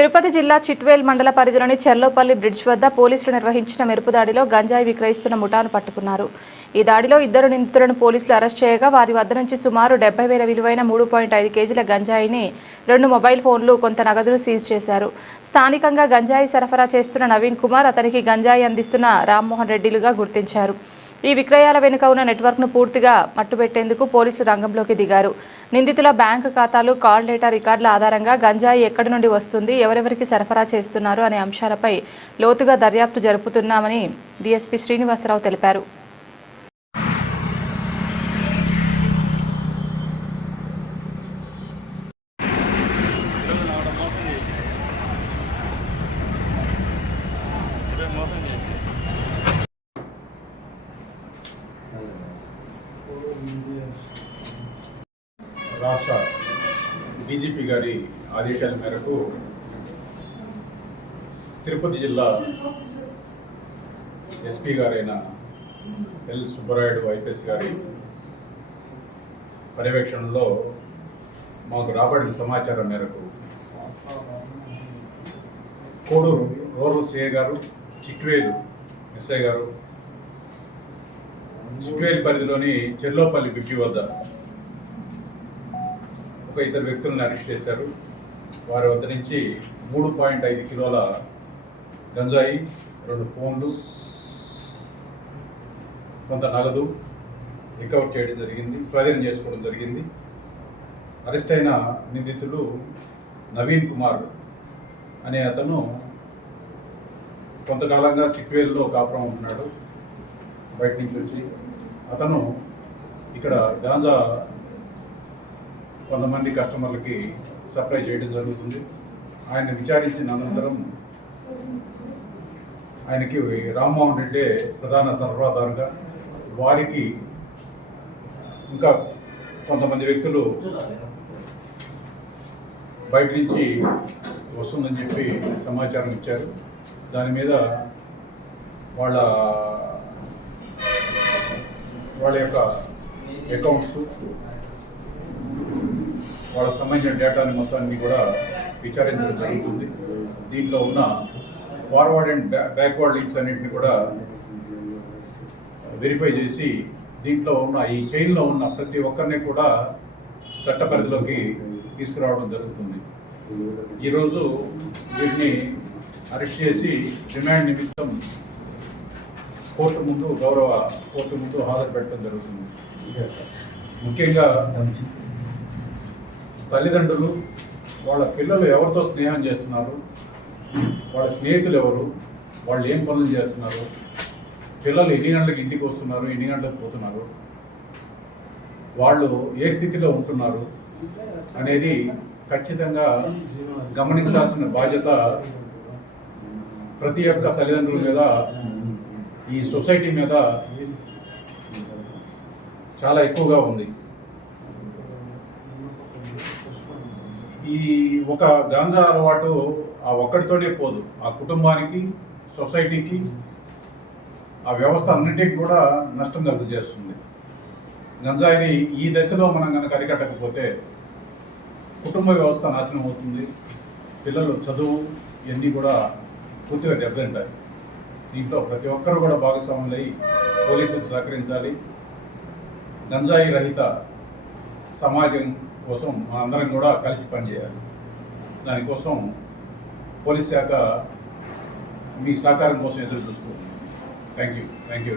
తిరుపతి జిల్లా చిట్వేల్ మండల పరిధిలోని చెర్లోపల్లి బ్రిడ్జ్ వద్ద పోలీసులు నిర్వహించిన మెరుపు దాడిలో గంజాయి విక్రయిస్తున్న ముఠాను పట్టుకున్నారు. ఈ దాడిలో 2 నిందితులను పోలీసులు అరెస్ట్ చేయగా వారి వద్ద నుంచి సుమారు 70,000 విలువైన 3.5 కేజీల గంజాయిని, 2 మొబైల్ ఫోన్లు, కొంత నగదును సీజ్ చేశారు. స్థానికంగా గంజాయి సరఫరా చేస్తున్న నవీన్ కుమార్, అతనికి గంజాయి అందిస్తున్న రామ్మోహన్ రెడ్డిలుగా గుర్తించారు. ఈ విక్రయాల వెనుక ఉన్న నెట్వర్క్ను పూర్తిగా మట్టుబెట్టేందుకు పోలీసులు రంగంలోకి దిగారు. నిందితుల బ్యాంకు ఖాతాలు, కాల్ డేటా రికార్డుల ఆధారంగా గంజాయి ఎక్కడి నుండి వస్తుంది, ఎవరెవరికి సరఫరా చేస్తున్నారు అనే అంశాలపై లోతుగా దర్యాప్తు జరుపుతున్నామని డీఎస్పీ శ్రీనివాసరావు తెలిపారు. రాష్ట్ర డీజీపీ గారి ఆదేశాల మేరకు తిరుపతి జిల్లా ఎస్పీ గారైన ఎల్ సుబ్బరాయుడు ఐపీఎస్ గారి పర్యవేక్షణలో మాకు రాబడిన సమాచారం మేరకు కోడూరు రూరల్ సిఐ గారు, చిట్వేలు ఎస్ఐ గారు, చిట్వేలు పరిధిలోని చెర్లోపల్లి బ్రిడ్జి వద్ద ఒక 2 వ్యక్తులను అరెస్ట్ చేశారు. వారి వద్ద నుంచి 3.5 కిలోల గంజాయి, 2 ఫోన్లు, కొంత నగదు రికవర్ చేయడం జరిగింది, స్వాధీనం చేసుకోవడం జరిగింది. అరెస్ట్ అయిన నిందితుడు నవీన్ కుమార్ అనే అతను కొంతకాలంగా చిట్వేల్లో కాపురం ఉంటున్నాడు. బయట నుంచి వచ్చి అతను ఇక్కడ గాంజా కొంతమంది కస్టమర్లకి సప్లై చేయడం జరుగుతుంది. ఆయన విచారించిన అనంతరం ఆయనకి రామ్మోహన్ రెడ్డి ప్రధాన సరఫరాదారుగా, వారికి ఇంకా కొంతమంది వ్యక్తులు బయట నుంచి వస్తుందని చెప్పి సమాచారం ఇచ్చారు. దాని మీద వాళ్ళ యొక్క అకౌంట్స్, వాళ్ళకు సంబంధించిన డేటాని మొత్తాన్ని కూడా విచారించడం జరుగుతుంది. దీంట్లో ఉన్న ఫార్వర్డ్ అండ్ బ్యాక్వర్డ్ లింక్స్ అన్నింటినీ కూడా వెరిఫై చేసి దీంట్లో ఉన్న ఈ చైన్లో ఉన్న ప్రతి ఒక్కరిని కూడా చట్ట పరిధిలోకి తీసుకురావడం జరుగుతుంది. ఈరోజు వీటిని అరెస్ట్ చేసి రిమాండ్ నిమిత్తం గౌరవ కోర్టు ముందు హాజరు పెట్టడం జరుగుతుంది. ముఖ్యంగా తల్లిదండ్రులు వాళ్ళ పిల్లలు ఎవరితో స్నేహం చేస్తున్నారు, వాళ్ళ స్నేహితులు ఎవరు, వాళ్ళు ఏం పనులు చేస్తున్నారు, పిల్లలు ఎన్ని గంటలకు ఇంటికి వస్తున్నారు, ఎన్ని గంటలకు పోతున్నారు, వాళ్ళు ఏ స్థితిలో ఉంటున్నారు అనేది ఖచ్చితంగా గమనించాల్సిన బాధ్యత ప్రతి ఒక్క తల్లిదండ్రుల మీద, ఈ సొసైటీ మీద చాలా ఎక్కువగా ఉంది. ఈ ఒక గాంజా అలవాటు ఆ ఒక్కడితోనే పోదు, ఆ కుటుంబానికి, సొసైటీకి, ఆ వ్యవస్థ అన్నింటికి కూడా నష్టం కలుగజేస్తుంది. గంజాయిని ఈ దశలో మనం కనుక అరికట్టకపోతే కుటుంబ వ్యవస్థ నాశనం అవుతుంది. పిల్లలు చదువు ఇవన్నీ కూడా పూర్తిగా దెబ్బతింటాయి. దీంట్లో ప్రతి ఒక్కరు కూడా భాగస్వాములై పోలీసులకు సహకరించాలి. గంజాయి రహిత సమాజం కోసం మనందరం కూడా కలిసి పనిచేయాలి. దానికోసం పోలీస్ శాఖ మీ సహకారం కోసం ఎదురు చూస్తుంది. Thank you.